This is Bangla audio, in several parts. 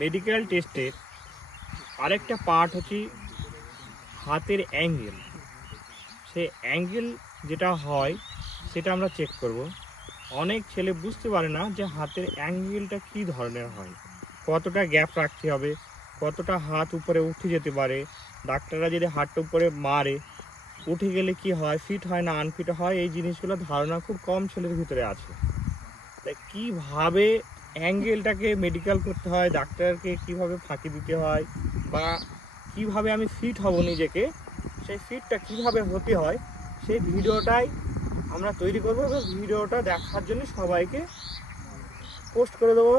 মেডিকেল টেস্টের আরেকটা পার্ট হচ্ছে হাতের অ্যাঙ্গেল। সেই অ্যাঙ্গেল যেটা হয় সেটা আমরা চেক করব। অনেক ছেলে বুঝতে পারে না যে হাতের অ্যাঙ্গেলটা কী ধরনের হয়, কতটা গ্যাপ রাখতে হবে, কতটা হাত উপরে উঠে যেতে পারে। ডাক্তাররা যদি হাতটা উপরে মারে, উঠে গেলে কি হয়, ফিট হয় না আনফিট হয়, এই জিনিসগুলো ধারণা খুব কম ছেলের ভিতরে আছে। তাই কীভাবে অ্যাঙ্গেলটাকে মেডিকেল করতে হয়, ডাক্তারকে কিভাবে ফাঁকি দিতে হয়, বা কিভাবে আমি ফিট হব নিজেকে, সেই ফিটটা কিভাবে হতে হয়, সেই ভিডিওটাই আমরা তৈরি করবো এবং ভিডিওটা দেখার জন্য সবাইকে পোস্ট করে দেবো,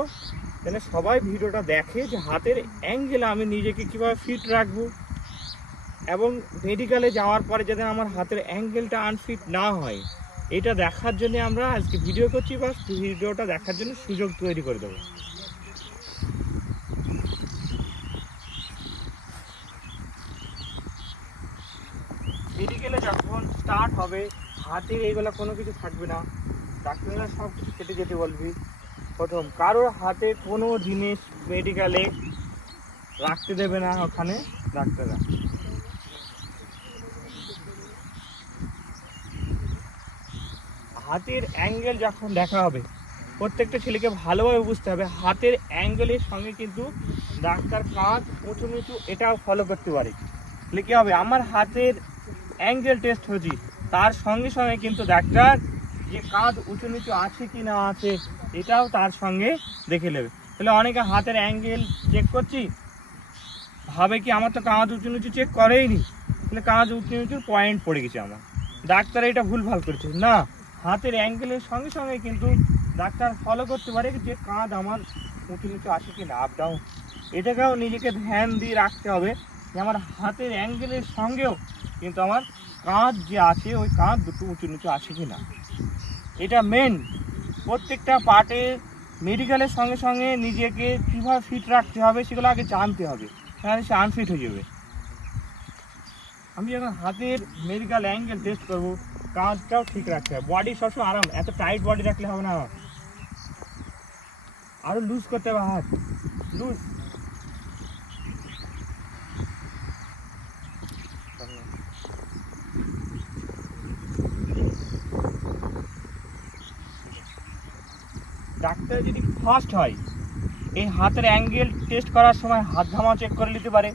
যেন সবাই ভিডিওটা দেখে যে হাতের অ্যাঙ্গেলে আমি নিজেকে কীভাবে ফিট রাখবো। এবং মেডিকেলে যাওয়ার পরে যাতে আমার হাতের অ্যাঙ্গেলটা আনফিট না হয়, এটা দেখার জন্য আমরা আজকে ভিডিও করছি, বা ভিডিওটা দেখার জন্য সুযোগ তৈরি করে দেবো। মেডিকেলে যখন স্টার্ট হবে, হাতের এইগুলো কোনো কিছু থাকবে না, ডাক্তাররা সব কিছু কেটে যেতে বলবি। প্রথম কারোর হাতে কোনো জিনিস মেডিকেলে রাখতে দেবে না ওখানে ডাক্তাররা। হাতের অ্যাঙ্গেল যখন দেখা হবে, প্রত্যেকটা ছেলেকে ভালোভাবে বুঝতে হবে হাতের অ্যাঙ্গেলের সঙ্গে কিন্তু ডাক্তার কাঁধ উঁচু নিচু এটাও ফলো করতে পারে। তাহলে কী হবে, আমার হাতের অ্যাঙ্গেল টেস্ট হচ্ছে, তার সঙ্গে সঙ্গে কিন্তু ডাক্তার যে কাঁধ উঁচু নিচু আছে কি না আছে এটাও তার সঙ্গে দেখে নেবে। তাহলে অনেকে হাতের অ্যাঙ্গেল চেক করছি, ভাবে কি আমার তো কাঁধ উঁচু নিচু চেক করেই নি, তাহলে কাঁধ উঁচু নিচুর পয়েন্ট পড়ে গেছে আমার, ডাক্তার এটা ভুলভাল করেছে। না, হাতের অ্যাঙ্গেলের সঙ্গে সঙ্গে কিন্তু ডাক্তার ফলো করতে পারে যে কাঁধ আমার উঁচু নিচু আছে কি না, আপ ডাউন। এটাকেও নিজেকে ধ্যান দিয়ে রাখতে হবে যে আমার হাতের অ্যাঙ্গেলের সঙ্গেও কিন্তু আমার কাঁধ যে আছে ওই কাঁধ দুটো উঁচু নিচু আছে কি না। এটা মেন, প্রত্যেকটা পার্টে মেডিকেলের সঙ্গে সঙ্গে নিজেকে কীভাবে ফিট রাখতে হবে সেগুলো আগে জানতে হবে, তাহলে সে আনফিট হয়ে যাবে। আমি যখন হাতের মেডিকেল অ্যাঙ্গেল টেস্ট করবো, কাঁধটাও ঠিক রাখতে হবে, বডি সবসময় আরাম, এত টাইট বডি রাখলে হবে না, আরও লুজ করতে হবে, হাত লুজ। ডাক্তার যদি ফার্স্ট হয়, এই হাতের অ্যাঙ্গেল টেস্ট করার সময় হাত ঘামাও চেক করে নিতে পারে,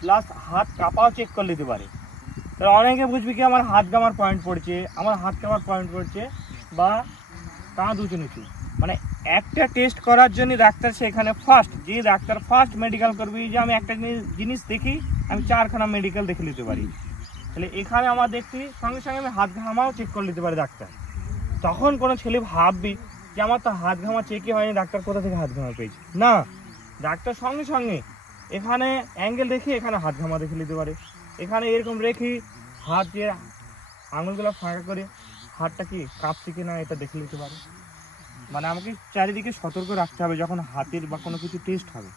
প্লাস হাত কাঁপাও চেক করে নিতে পারে। তো অনেকে বুঝবি কি আমার হাত ঘামার পয়েন্ট পড়ছে, আমার হাত কাঁপার পয়েন্ট পড়ছে, বা কাঁধ উঁচু নিচু, মানে একটা টেস্ট করার জন্য ডাক্তার সেখানে ফার্স্ট, যে ডাক্তার ফার্স্ট মেডিকেল করবি, যে আমি একটা জিনিস দেখি আমি 4খানা মেডিকেল দেখে নিতে পারি, তাহলে এখানে আমার দেখছি সঙ্গে সঙ্গে আমি হাত ঘামাও চেক করে নিতে পারি ডাক্তার। তখন কোনো ছেলে ভাববি যে আমার তো হাত ঘামা চেকই হয়নি, ডাক্তার কোথা থেকে হাত ঘামা পেয়েছি, না, ডাক্তার সঙ্গে সঙ্গে এখানে অ্যাঙ্গেল দেখে এখানে হাত ঘামা দেখে নিতে পারে, এখানে এরকম রেখে হাত দিয়ে আঙুলগুলো ফাঁকা করে হাতটা কি কাঁপছে কি না এটা দেখে নিতে পারে। মানে আমাকে চারিদিকে সতর্ক রাখতে হবে যখন হাতের বা কোনো কিছু টেস্ট হবে,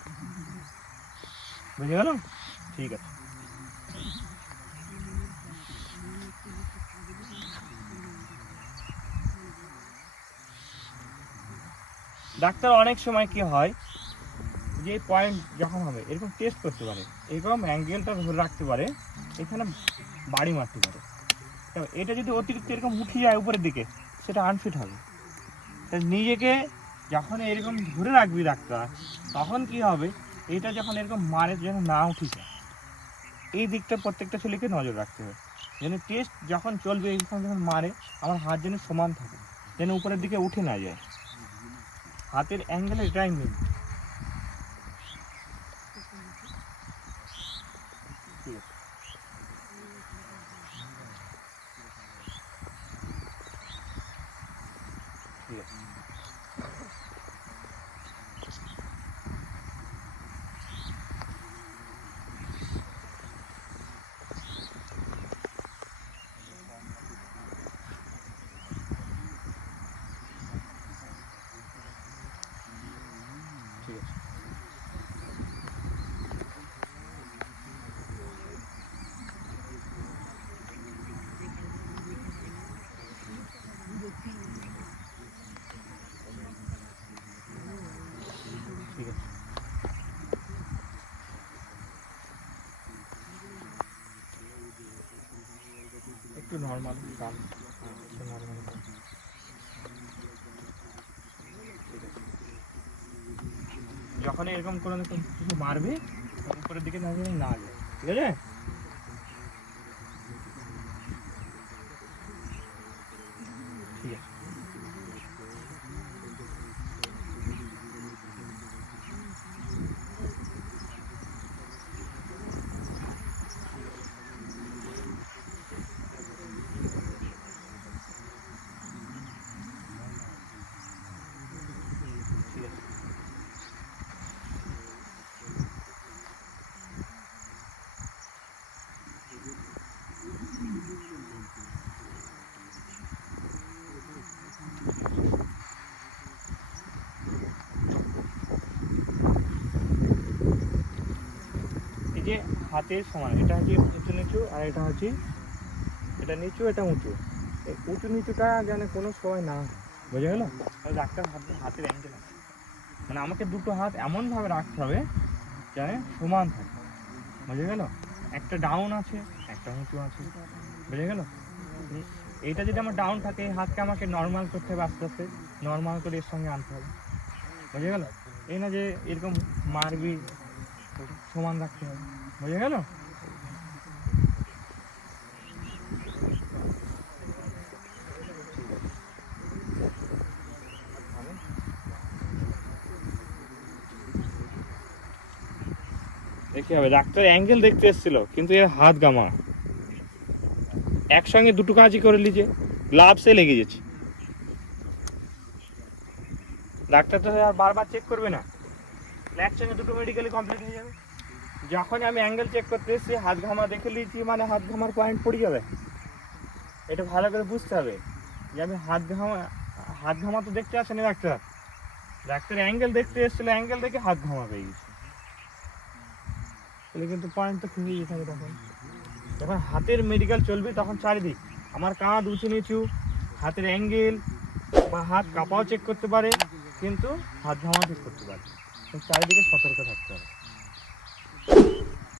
বুঝে গেল? ঠিক আছে। ডাক্তার অনেক সময় কি হয়, যে পয়েন্ট যখন হবে এরকম টেস্ট করতে পারে, এরকম অ্যাঙ্গেলটা ধরে রাখতে পারে, এখানে বাড়ি মারতে পারে, এটা যদি অতিরিক্ত এরকম উঠে যায় উপরের দিকে সেটা আনফিট হবে। তাই নিজেকে যখন এরকম ধরে রাখবি ডাক্তার, তখন কি হবে, এটা যখন এরকম মারে যেন না উঠে যায়, এই দিকটা প্রত্যেকটা ছেলেকে নজর রাখতে হবে, যেন টেস্ট যখন চলবে এইরকম যখন মারে আমার হাত যেন সমান থাকে, যেন উপরের দিকে উঠে না যায়, হাতের অ্যাঙ্গেল এটাই মেন। ঠিক আছে, ঠিক আছে। ঠিক আছে। ঠিক আছে। একটু নর্মাল কাম, একটু নর্মাল কাম। যখন এরকম করে কিছু মারবে উপরের দিকে না যায়, না যায়, ঠিক আছে। ঠিক আছে, ঠিক আছে। এই যে হাতের সমান, এটা হচ্ছে উঁচু নিচু, আর এটা হচ্ছে এটা নিচু, এটা উঁচু। এই উঁচু নিচুটা যেন কোনো সময় না, বোঝা গেল? ডাক্তার হাতের অ্যাঙ্গেল আছে, মানে আমাকে দুটো হাত এমনভাবে রাখতে হবে যেন সমান থাকে, বোঝা গেল? একটা ডাউন আছে, একটা উঁচু আছে, বোঝা গেল? এইটা যদি আমার ডাউন থাকে, এই হাতকে আমাকে নর্মাল করতে হবে, আস্তে আস্তে নর্মাল করে এর সঙ্গে আনতে হবে, বোঝা গেল? এই না যে এরকম মারবি, সমান রাখতে হবে, বোঝা গেল? দেখতে হবে, ডাক্তার অ্যাঙ্গেল দেখতে এসেছিল কিন্তু এর হাত গামা, একসঙ্গে দুটো কাজই করে লিজে, গ্লাভসে লেগে যাচ্ছে। ডাক্তার তো আর বারবার চেক করবে না, একসঙ্গে দুটো মেডিকেলি কমপ্লিট হয়ে যাবে। যখনই আমি অ্যাঙ্গেল চেক করতে এসেছি, হাত ঘামা দেখে নিয়েছি, মানে হাত ঘামার পয়েন্ট পড়ে যাবে। এটা ভালো করে বুঝতে হবে যে আমি হাত ঘামা তো দেখতে আসেনি ডাক্তার, ডাক্তার অ্যাঙ্গেল দেখতে এসেছিল, অ্যাঙ্গেল দেখে হাত ঘামা পেয়ে গেছে। তাহলে কিন্তু পয়েন্ট তো খুবই যেতে হবে। তখন যখন হাতের মেডিকেল চলবে তখন চারিদিক আমার কাঁধ উঁচু নিচু, হাতের অ্যাঙ্গেল বা হাত কাঁপাও চেক করতে পারে, কিন্তু হাত ঘামা চেক করতে পারে, চারিদিকে সতর্ক থাকতে হবে।